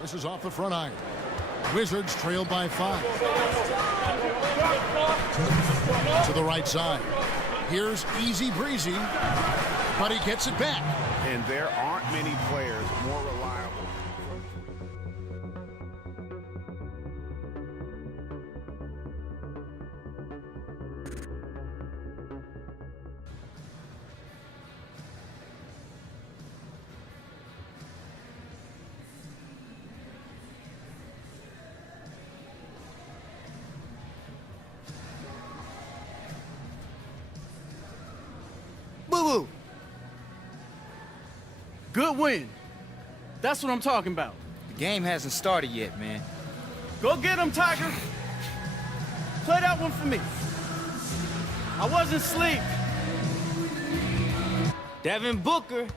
This is off the front iron. Wizards trail by 5. To the right side. Here's Easy Breezy, but he gets it back. And there aren't many players more reliable. Boo-boo. Good win. That's what I'm talking about. The game hasn't started yet, man. Go get him, Tiger. Play that one for me. I wasn't asleep. Devin Booker.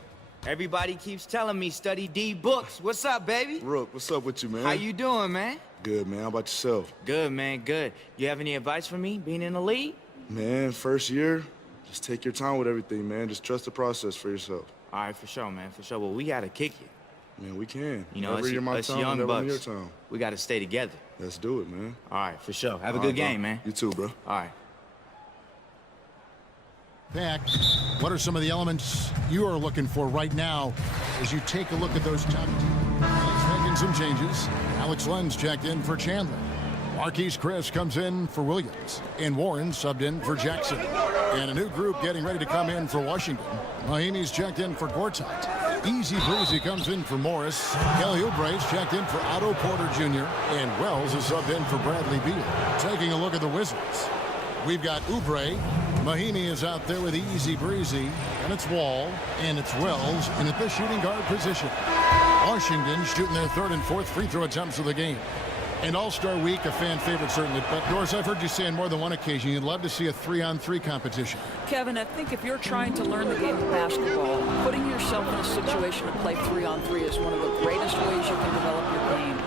Everybody keeps telling me study D books. What's up, baby? Rook, what's up with you, man? How you doing, man? Good, man. How about yourself? Good, man, good. You have any advice for me being in the league? Man, first year, just take your time with everything, man. Just trust the process for yourself. All right, for sure, man, for sure. Well, we gotta kick it. Man, we can. You know, Whenever you're my us town, young whenever I'm bucks, your town. we gotta stay together. Let's do it, man. All right, for sure. Have a All good right, bro. game, man. You too, bro. All right. Back. What are some of the elements you are looking for right now as you take a look at those top teams? He's making some changes. Alex Lenz checked in for Chandler. Marquise Chris comes in for Williams. And Warren subbed in for Jackson. And a new group getting ready to come in for Washington. Mahimi's checked in for Gortat. Easy Breezy comes in for Morris. Kelly Oubre's checked in for Otto Porter Jr. And Wells is subbed in for Bradley Beal. Taking a look at the Wizards. We've got Oubre. Mahimi is out there with Easy Breezy. And it's Wall. And it's Wells in at the shooting guard position. Washington shooting their third and fourth free throw attempts of the game. And All-Star Week, a fan favorite certainly. But, Doris, I've heard you say on more than one occasion you'd love to see a 3-on-3 competition. Kevin, I think if you're trying to learn the game of basketball, putting yourself in a situation to play 3-on-3 is one of the greatest ways you can develop your game.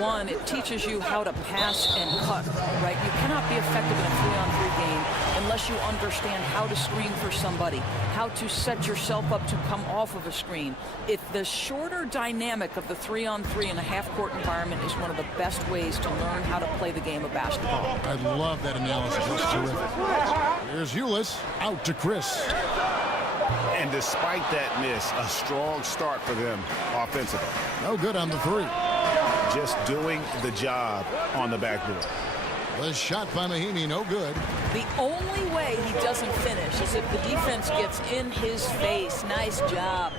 One, it teaches you how to pass and cut, right? You cannot be effective in a 3-on-3 game unless you understand how to screen for somebody, how to set yourself up to come off of a screen. If the shorter dynamic of the 3-on-3 in a half-court environment is one of the best ways to learn how to play the game of basketball. I love that analysis. It's terrific. Here's Ulis out to Chris. And despite that miss, a strong start for them offensively. No good on the three. Just doing the job on the backboard. The shot by Mahimi, no good. The only way he doesn't finish is if the defense gets in his face. Nice job.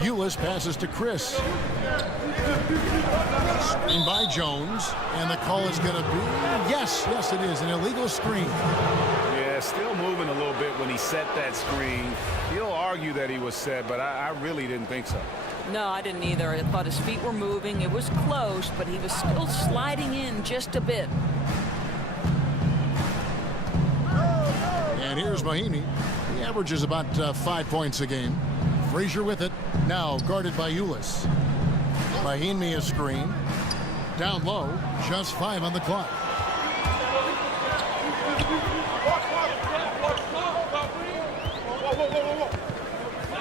Ulis passes to Chris. Screen by Jones. And the call is going to be, yes, it is, an illegal screen. Yeah, still moving a little bit when he set that screen. He'll argue that he was set, but I really didn't think so. No, I didn't either. I thought his feet were moving. It was close, but he was still sliding in just a bit. And here's Mahimi. He averages about 5 points a game. Frazier with it. Now guarded by Ulis. Mahimi a screen. Down low. Just 5 on the clock.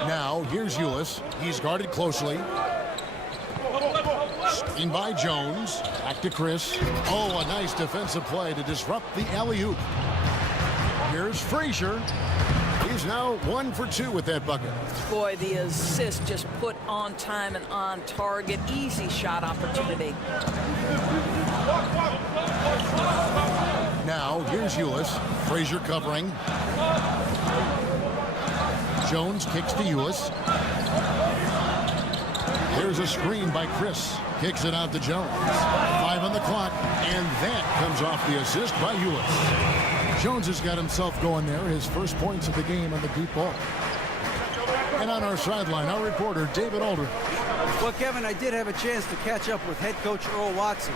Now, here's Ulis. He's guarded closely. Screen by Jones. Back to Chris. Oh, a nice defensive play to disrupt the alley-oop. Here's Frazier. He's now 1 for 2 with that bucket. Boy, the assist just put on time and on target. Easy shot opportunity. Now, here's Ulis. Frazier covering. Jones kicks to Ulis. There's a screen by Chris. Kicks it out to Jones. 5 on the clock, and that comes off the assist by Ulis. Jones has got himself going there. His first points of the game on the deep ball. And on our sideline, our reporter, David Aldridge. Well, Kevin, I did have a chance to catch up with head coach Earl Watson.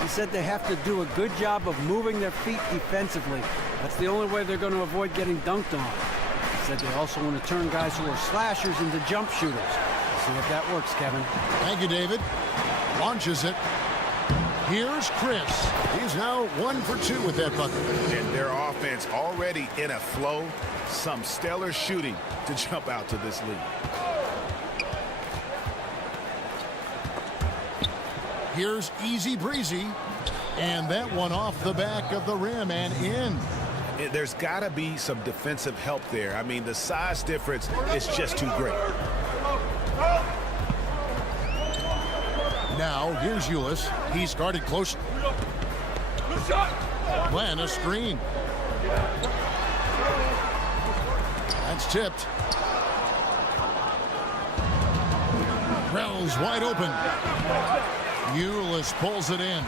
He said they have to do a good job of moving their feet defensively. That's the only way they're going to avoid getting dunked on. He said they also want to turn guys who are slashers into jump shooters. See if that works, Kevin. Thank you, David. Launches it. Here's Chris. He's now 1 for 2 with that bucket. And their offense already in a flow. Some stellar shooting to jump out to this lead. Here's Easy Breezy. And that one off the back of the rim and in. There's got to be some defensive help there. I mean, the size difference is just too great. Now, here's Ulis. He's guarded close. Glenn, a screen. That's tipped. Rell's wide open. Ulis pulls it in.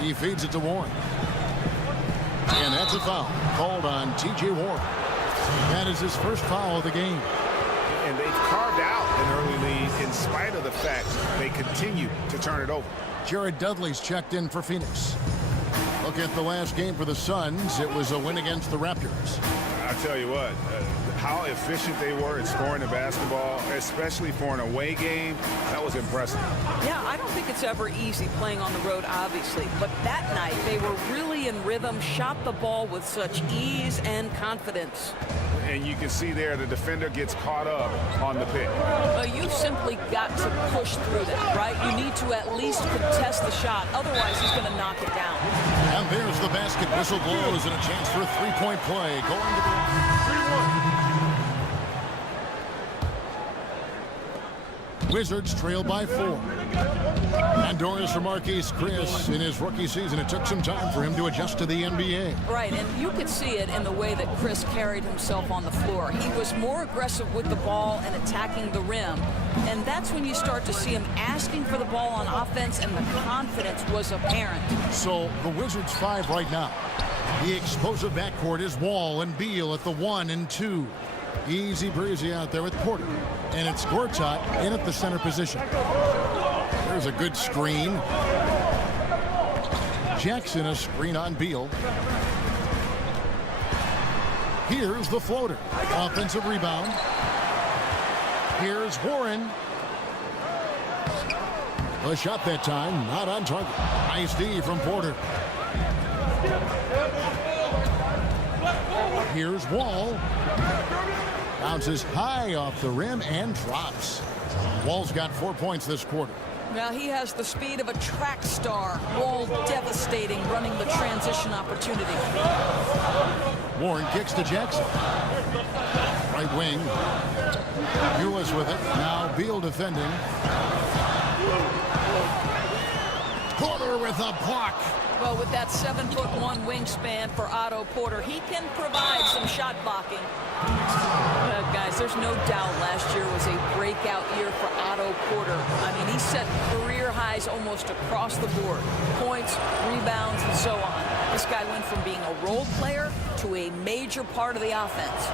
He feeds it to Warren. And that's a foul called on T.J. Warren. That is his first foul of the game. And they've carved out an early lead in spite of the fact they continue to turn it over. Jared Dudley's checked in for Phoenix. Look at the last game for the Suns. It was a win against the Raptors. I tell you what, how efficient they were at scoring the basketball, especially for an away game, that was impressive. Yeah, I don't think it's ever easy playing on the road, obviously. But that night, they were really in rhythm, shot the ball with such ease and confidence. And you can see there the defender gets caught up on the pick. Well, you've simply got to push through that, right? You need to at least contest the shot. Otherwise, he's going to knock it down. And there's the basket. Whistle blows and a chance for a three-point play. Going to the... Wizards trail by 4. And Doris for Marquise Chris in his rookie season. It took some time for him to adjust to the NBA. Right, and you could see it in the way that Chris carried himself on the floor. He was more aggressive with the ball and attacking the rim. And that's when you start to see him asking for the ball on offense, and the confidence was apparent. So the Wizards 5 right now. The explosive backcourt is Wall and Beal at the 1 and 2. Easy breezy out there with Porter. And it's Gortat in at the center position. There's a good screen. Jackson a screen on Beal. Here's the floater. Offensive rebound. Here's Warren. A shot that time, not on target. Nice D from Porter. Here's Wall. Bounces high off the rim and drops. Wall's got 4 points this quarter. Now he has the speed of a track star. Wall devastating, running the transition opportunity. Warren kicks to Jackson. Right wing. Ulis with it. Now Beal defending. Porter with a block. Well, with that 7'1" wingspan for Otto Porter, he can provide some shot blocking. Guys, there's no doubt last year was a breakout year for Otto Porter. I mean, he set career highs almost across the board. Points, rebounds, and so on. This guy went from being a role player to a major part of the offense.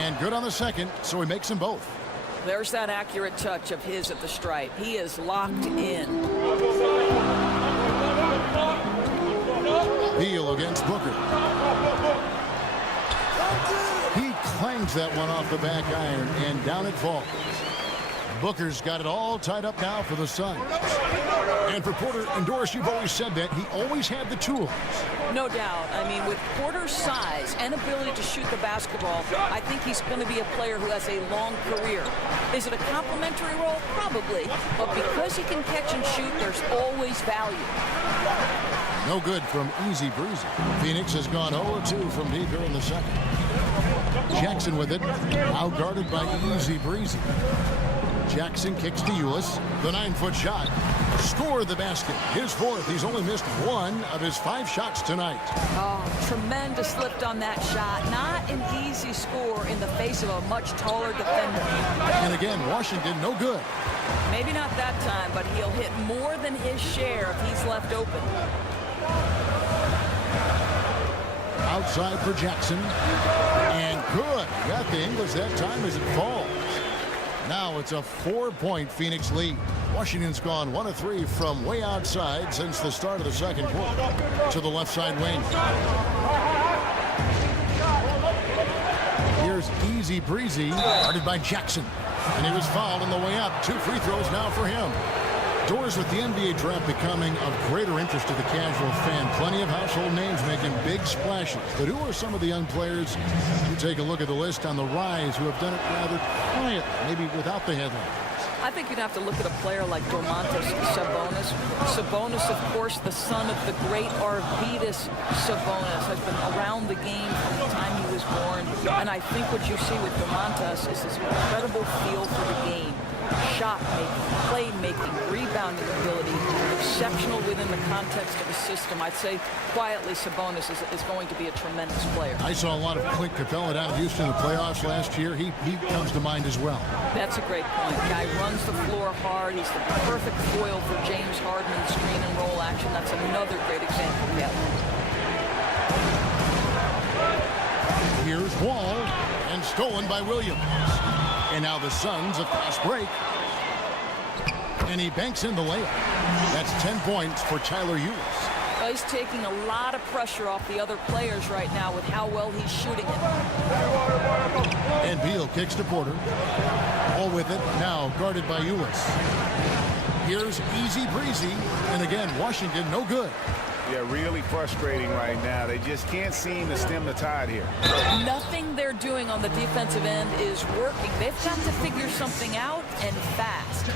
And good on the second, so he makes them both. There's that accurate touch of his at the stripe. He is locked in. Beal against Booker. He clangs that one off the back iron, and down it falls. Booker's got it all tied up now for the Suns. And for Porter and Doris, you've always said that he always had the tools. No doubt. I mean, with Porter's size and ability to shoot the basketball, I think he's going to be a player who has a long career. Is it a complimentary role? Probably. But because he can catch and shoot, there's always value. No good from Easy Breezy. Phoenix has gone 0-2 from deep here in the second. Jackson with it. Out guarded by Easy Breezy. Jackson kicks to Ulis. The 9-foot shot. Score the basket. His fourth. He's only missed 1 of his 5 shots tonight. Oh, tremendous lift on that shot. Not an easy score in the face of a much taller defender. And again, Washington no good. Maybe not that time, but he'll hit more than his share if he's left open. Outside for Jackson. And good. Got the English that time as it falls. Now it's a 4-point Phoenix lead. Washington's gone 1 of 3 from way outside since the start of the second quarter. To the left side wing. Here's Easy Breezy, guarded by Jackson. And he was fouled on the way up. 2 free throws now for him. Doors with the NBA draft becoming of greater interest to the casual fan. Plenty of household names making big splashes. But who are some of the young players? You take a look at the list on the rise who have done it rather quiet, maybe without the headline. I think you'd have to look at a player like Domantas Sabonis. Sabonis, of course, the son of the great Arvydas Sabonis, has been around the game from the time he was born. And I think what you see with Domantas is this incredible feel for the game. Shot making, play making, rebounding ability, exceptional within the context of a system. I'd say quietly Sabonis is going to be a tremendous player. I saw a lot of Clint Capella down in Houston in the playoffs last year. He comes to mind as well. That's a great point. Guy runs the floor hard. He's the perfect foil for James Harden's screen and roll action. That's another great example. Yeah. Here's Wall, and stolen by Williams. And now the Suns a fast break. And he banks in the layup. That's 10 points for Tyler Ulis. He's taking a lot of pressure off the other players right now with how well he's shooting it. And Beal kicks to Porter. All with it, now guarded by Ulis. Here's Easy Breezy. And again, Washington no good. Yeah, really frustrating right now. They just can't seem to stem the tide here. Nothing they're doing on the defensive end is working. They've got to figure something out, and fast.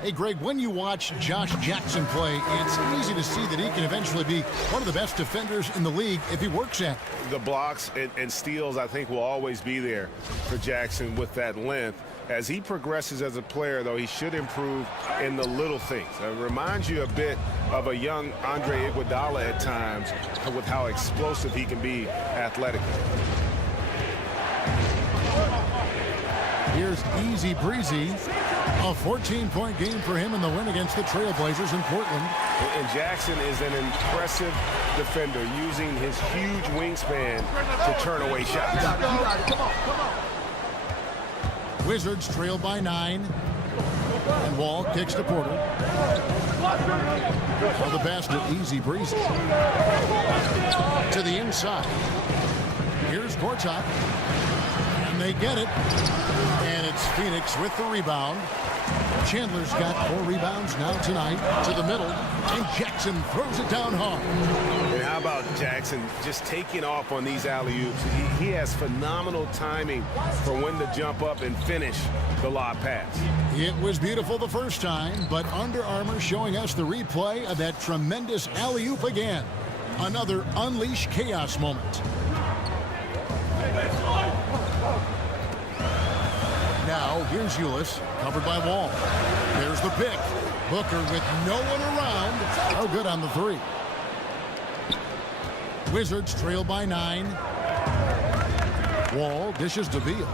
Hey, Greg, when you watch Josh Jackson play, it's easy to see that he can eventually be one of the best defenders in the league if he works at it. The blocks and steals, I think, will always be there for Jackson with that length. As he progresses as a player, though, he should improve in the little things. It reminds you a bit of a young Andre Iguodala at times with how explosive he can be athletically. Here's Easy Breezy. A 14-point game for him in the win against the Trailblazers in Portland. And Jackson is an impressive defender, using his huge wingspan to turn away shots. Come on. Wizards trail by 9. And Wall kicks to Porter. For the basket, Easy Breezy. To the inside. Here's Gortat. And they get it. And it's Phoenix with the rebound. Chandler's got 4 rebounds now tonight. To the middle. And Jackson throws it down hard. And how about Jackson just taking off on these alley-oops? He has phenomenal timing for when to jump up and finish the lob pass. It was beautiful the first time, but Under Armour showing us the replay of that tremendous alley-oop again. Another Unleash Chaos moment. Now, here's Ulis, covered by Wall. There's the pick. Booker with no one around. No good on the 3. Wizards trail by 9. Wall dishes to Beal.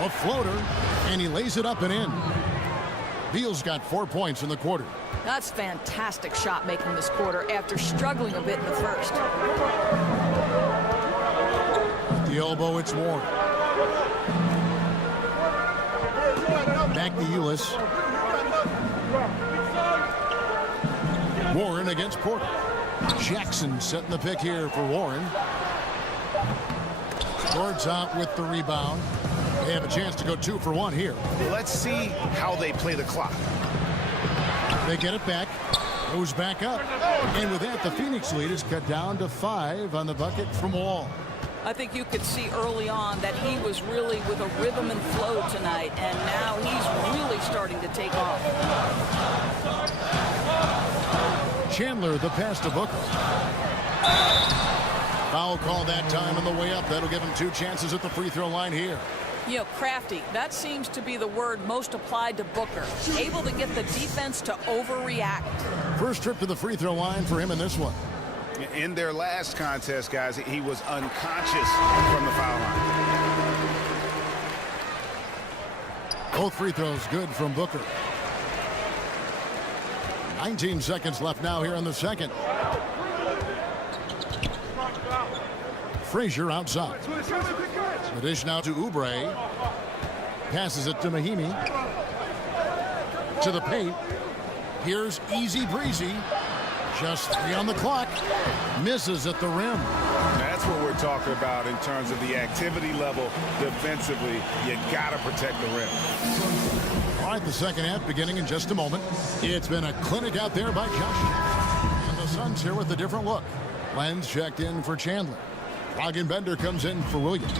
A floater, and he lays it up and in. Beal's got 4 points in the quarter. That's fantastic shot making this quarter after struggling a bit in the first. The elbow, it's Warren. Back to Ulis. Warren against Porter. Jackson setting the pick here for Warren. Gord's out with the rebound. They have a chance to go 2 for 1 here. Let's see how they play the clock. They get it back. Goes back up. And with that, the Phoenix lead is cut down to 5 on the bucket from Wall. I think you could see early on that he was really with a rhythm and flow tonight, and now he's really starting to take off. Chandler, the pass to Booker. Foul call that time on the way up. That'll give him 2 chances at the free throw line here. You know, crafty, that seems to be the word most applied to Booker. Able to get the defense to overreact. First trip to the free throw line for him in this one. In their last contest, guys, he was unconscious from the foul line. Both free throws good from Booker. 19 seconds left now here in the second. Frazier outside. The dish now to Oubre. Passes it to Mahimi. To the paint. Here's Easy Breezy. Just 3 on the clock. Misses at the rim. That's what we're talking about in terms of the activity level defensively. You got to protect the rim. All right, the second half beginning in just a moment. It's been a clinic out there by Josh. And the Suns here with a different look. Lenz checked in for Chandler. Logan Bender comes in for Williams.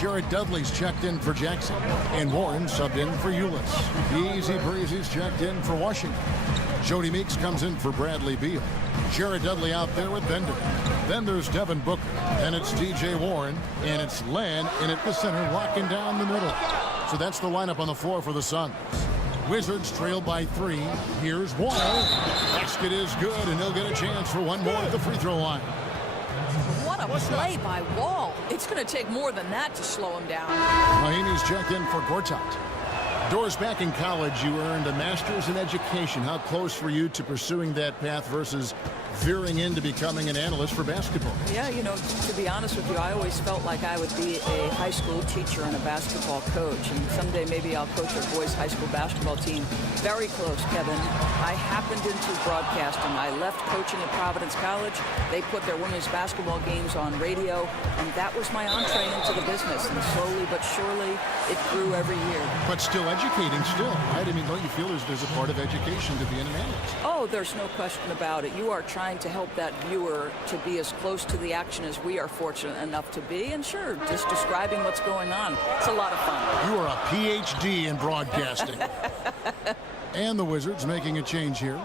Jared Dudley's checked in for Jackson. And Warren subbed in for Euless. Easy Breezy's checked in for Washington. Jody Meeks comes in for Bradley Beal. Jared Dudley out there with Bender. Then there's Devin Booker. Then it's DJ Warren. And it's Len in at the center, locking down the middle. So that's the lineup on the floor for the Suns. Wizards trail by 3. Here's Wall. Basket is good, and he'll get a chance for one more at the free throw line. What a play by Wall. It's going to take more than that to slow him down. Mahimi's checked in for Gortat. Doris, back in college, you earned a master's in education. How close were you to pursuing that path versus veering into becoming an analyst for basketball? Yeah, you know, to be honest with you, I always felt like I would be a high school teacher and a basketball coach. And someday maybe I'll coach a boys high school basketball team. Very close, Kevin. I happened into broadcasting. I left coaching at Providence College. They put their women's basketball games on radio, and that was my entree into the business. And slowly but surely, it grew every year. But still educating still, right? I mean, don't you feel there's a part of education to being an analyst? Oh, there's no question about it. You are trying to help that viewer to be as close to the action as we are fortunate enough to be. And sure, just describing what's going on. It's a lot of fun. You are a PhD in broadcasting. And the Wizards making a change here.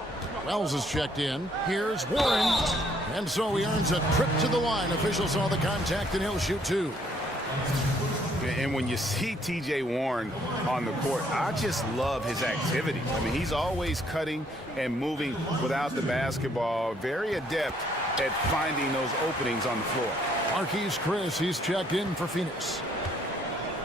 Wells is checked in. Here's Warren. And so he earns a trip to the line. Officials saw the contact, and he'll shoot 2. And when you see TJ Warren on the court, I just love his activity. I mean, he's always cutting and moving without the basketball. Very adept at finding those openings on the floor. Marquise Chris, he's checked in for Phoenix.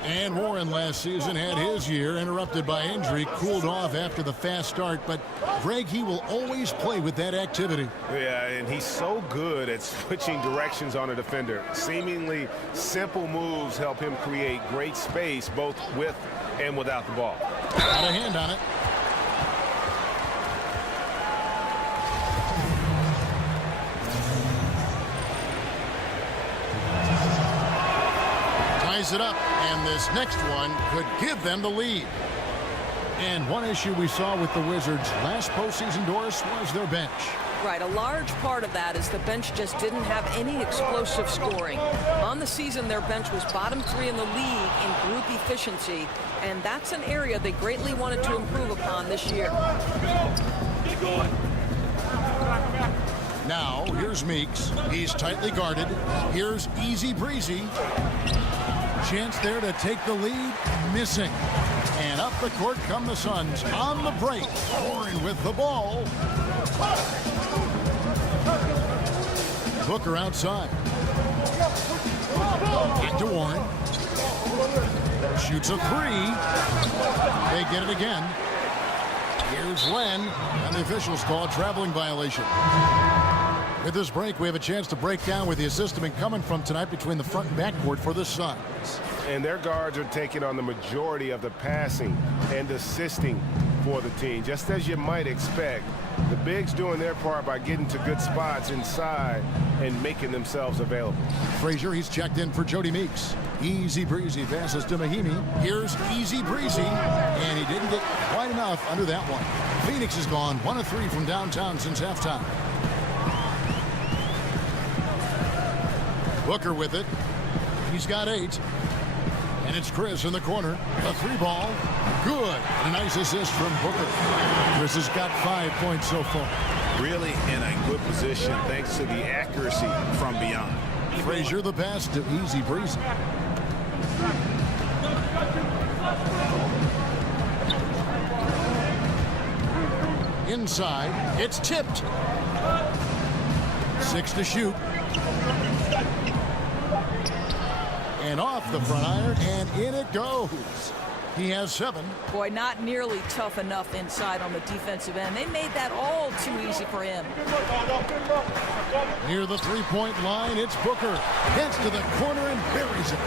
And Warren last season had his year interrupted by injury, cooled off after the fast start. But, Greg, he will always play with that activity. Yeah, and he's so good at switching directions on a defender. Seemingly simple moves help him create great space both with and without the ball. Got a hand on it. Ties it up, and this next one could give them the lead. And one issue we saw with the Wizards last postseason, Doris, was their bench. Right, a large part of that is the bench just didn't have any explosive scoring. On the season, their bench was bottom 3 in the league in group efficiency, and that's an area they greatly wanted to improve upon this year. Now, here's Meeks. He's tightly guarded. Here's Easy Breezy. Chance there to take the lead. Missing. And up the court come the Suns on the break. Warren with the ball. Booker outside. Back to Warren. Shoots a 3. They get it again. Here's Len, and the officials call a traveling violation. With this break, we have a chance to break down where the assist has been coming from tonight between the front and backcourt for the Suns. And their guards are taking on the majority of the passing and assisting for the team, just as you might expect. The bigs doing their part by getting to good spots inside and making themselves available. Frazier, he's checked in for Jody Meeks. Easy Breezy passes to Mahimi. Here's Easy Breezy, and he didn't get quite enough under that one. Phoenix has gone 1 of 3 from downtown since halftime. Booker with it. He's got 8. And it's Chris in the corner. A 3-ball. Good. A nice assist from Booker. Chris has got 5 points so far. Really in a good position thanks to the accuracy from beyond. Frazier the pass to Easy Breezy. Inside. It's tipped. 6 to shoot. And off the front iron, and in it goes. He has 7. Boy, not nearly tough enough inside on the defensive end. They made that all too easy for him. Near the 3-point line, it's Booker. Gets to the corner and buries it.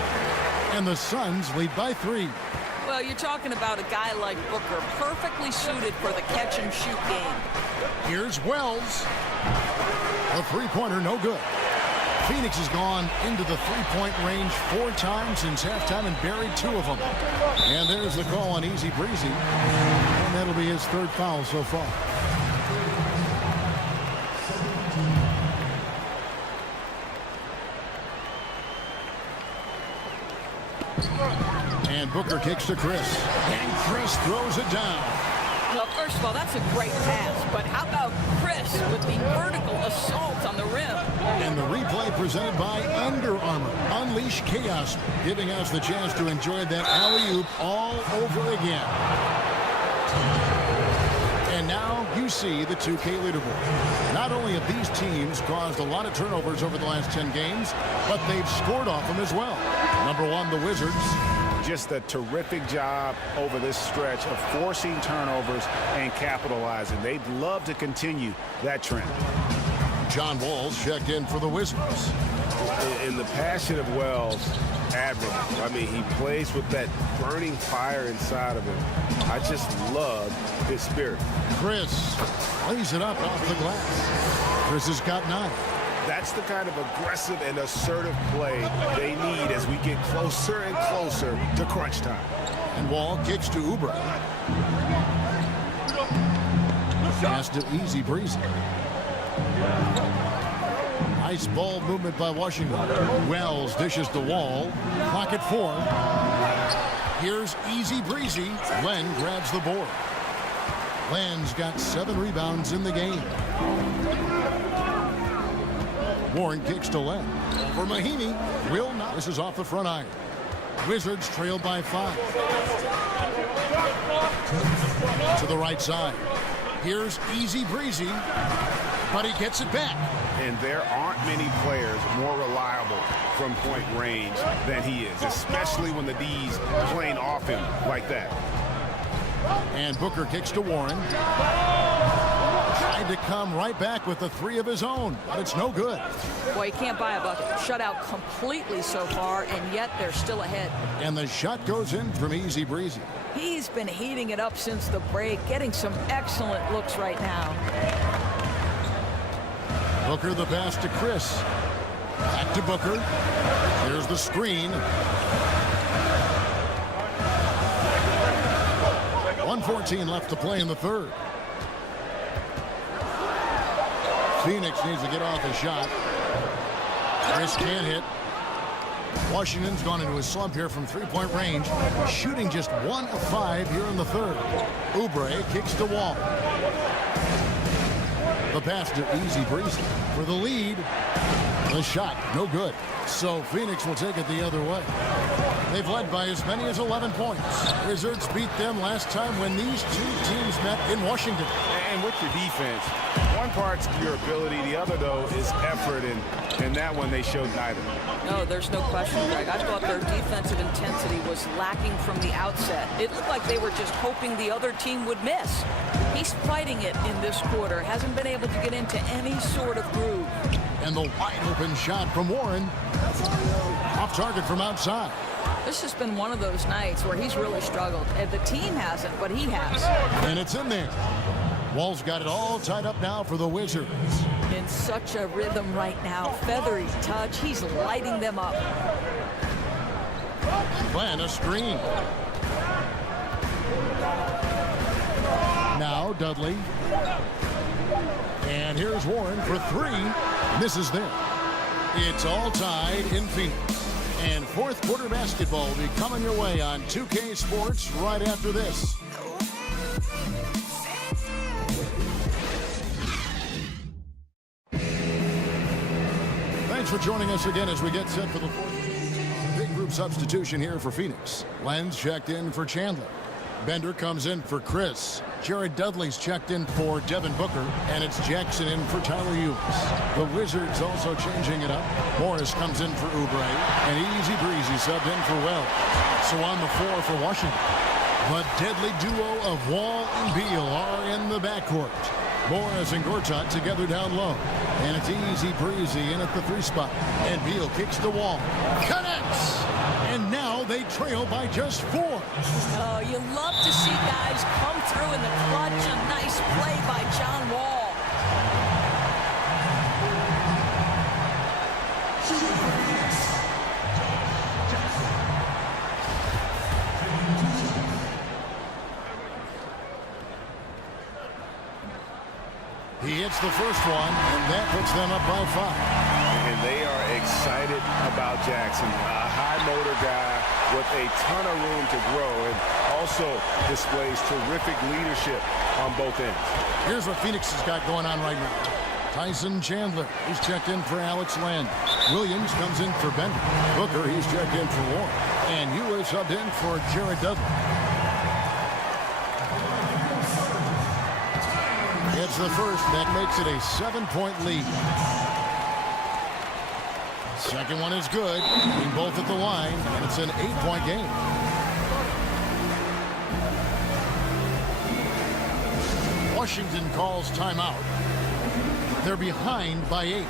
And the Suns lead by 3. Well, you're talking about a guy like Booker, perfectly suited for the catch-and-shoot game. Here's Wells. A 3-pointer, no good. Phoenix has gone into the 3-point range 4 times since halftime and buried 2 of them. And there's the call on Easy Breezy. And that'll be his 3rd foul so far. And Booker kicks to Chris. And Chris throws it down. Well, first of all, that's a great pass, but how about Chris with the vertical assault on the rim? And the replay presented by Under Armour. Unleash chaos, giving us the chance to enjoy that alley-oop all over again. And now you see the 2K leaderboard. Not only have these teams caused a lot of turnovers over the last 10 games, but they've scored off them as well. Number 1, the Wizards. Just a terrific job over this stretch of forcing turnovers and capitalizing. They'd love to continue that trend. John Wall's checked in for the Wizards. In the passion of Wells, admirable. I mean, he plays with that burning fire inside of him. I just love his spirit. Chris lays it up off the glass. Chris has got 9. That's the kind of aggressive and assertive play they need as we get closer and closer to crunch time. And Wall kicks to Oubre. Pass to IBuyPower. Nice ball movement by Washington. Wells dishes to Wall. Clock at 4. Here's IBuyPower. Len grabs the board. Len's got 7 rebounds in the game. Warren kicks to Len. For Mahinmi, will not. This is off the front iron. Wizards trail by 5. To the right side. Here's IBuyPower, but he gets it back. And there aren't many players more reliable from point range than he is, especially when the D's playing off him like that. And Booker kicks to Warren. Tried to come right back with the 3 of his own, but it's no good. Boy, you can't buy a bucket. Shut out completely so far, and yet they're still ahead. And the shot goes in from IBuyPower. He's been heating it up since the break, getting some excellent looks right now. Booker the pass to Chris. Back to Booker. Here's the screen. 1:14 left to play in the third. Phoenix needs to get off a shot. Chris can't hit. Washington's gone into a slump here from 3-point range, shooting just 1 of 5 here in the third. Oubre kicks to Wall. The pass to IBuyPower for the lead. The shot, no good. So Phoenix will take it the other way. They've led by as many as 11 points. Wizards beat them last time when these 2 teams met in Washington. And with your defense, one part's your ability, the other, though, is effort, and that one they showed neither. No, there's no question, Greg. I thought their defensive intensity was lacking from the outset. It looked like they were just hoping the other team would miss. He's fighting it in this quarter. Hasn't been able to get into any sort of groove. And the wide open shot from Warren. Off target from outside. This has been one of those nights where he's really struggled. And the team hasn't, but he has. And it's in there. Wall's got it all tied up now for the Wizards. In such a rhythm right now. Feathery touch. He's lighting them up. Plan a screen. Now Dudley. And here's Warren for 3. Misses them. It's all tied in Phoenix. And fourth quarter basketball will be coming your way on 2K Sports right after this. Thanks for joining us again as we get set for the fourth. Big group substitution here for Phoenix. Len's checked in for Chandler. Bender comes in for Chris. Jared Dudley's checked in for Devin Booker, and it's Jackson in for Tyler Ewis. The Wizards also changing it up. Morris comes in for Oubre, and IBuyPower subbed in for Wells. So on the floor for Washington. The deadly duo of Wall and Beal are in the backcourt. Morris and Gortat together down low. And it's IBuyPower in at the 3 spot. And Beal kicks the Wall. Connects! And now they trail by just 4. Oh, you love to see guys come through in the clutch. A nice play by John Wall. He hits the first one, and that puts them up by 5. And they are excited about Jackson, a high motor guy with with a ton of room to grow and also displays terrific leadership on both ends. Here's what Phoenix has got going on right now. Tyson Chandler, he's checked in for Alex Len. Williams comes in for Bender. Booker, he's checked in for Warren. And Hugh is subbed in for Jared Dudley. It's the first. That makes it a 7-point lead. Second one is good. Being both at the line, and it's an 8-point game. Washington calls timeout. They're behind by 8.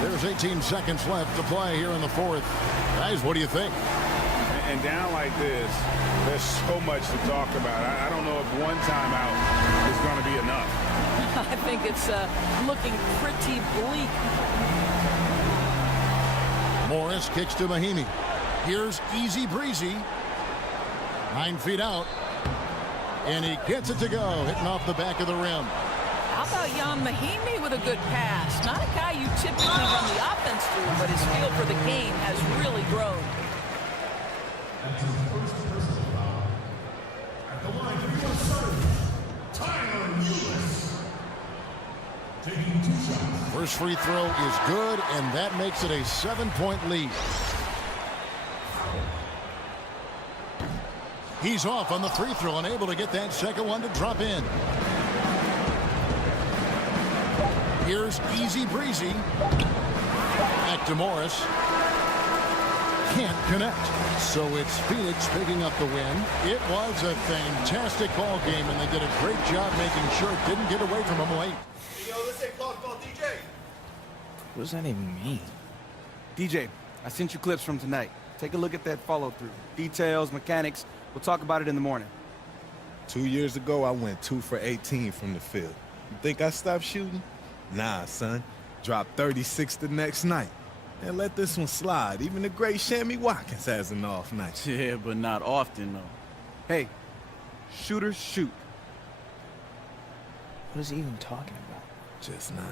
There's 18 seconds left to play here in the fourth. Guys, what do you think? And down like this, there's so much to talk about. I don't know if one timeout is going to be enough. I think it's looking pretty bleak. Morris kicks to Mahimi. Here's Easy Breezy. 9 feet out. And he gets it to go, hitting off the back of the rim. How about Jan Mahimi with a good pass? Not a guy you typically run the offense through, but his feel for the game has really grown. First free throw is good, and that makes it a 7-point lead. He's off on the free throw and able to get that second one to drop in. Here's Easy Breezy. Back to Morris. Can't connect. So it's Phoenix picking up the win. It was a fantastic ball game, and they did a great job making sure it didn't get away from them late. What does that even mean? DJ, I sent you clips from tonight. Take a look at that follow-through. Details, mechanics. We'll talk about it in the morning. 2 years ago, I went 2 for 18 from the field. You think I stopped shooting? Nah, son. Dropped 36 the next night. And let this one slide. Even the great Shammy Watkins has an off night. Yeah, but not often, though. Hey, shooters shoot. What is he even talking about? Just now.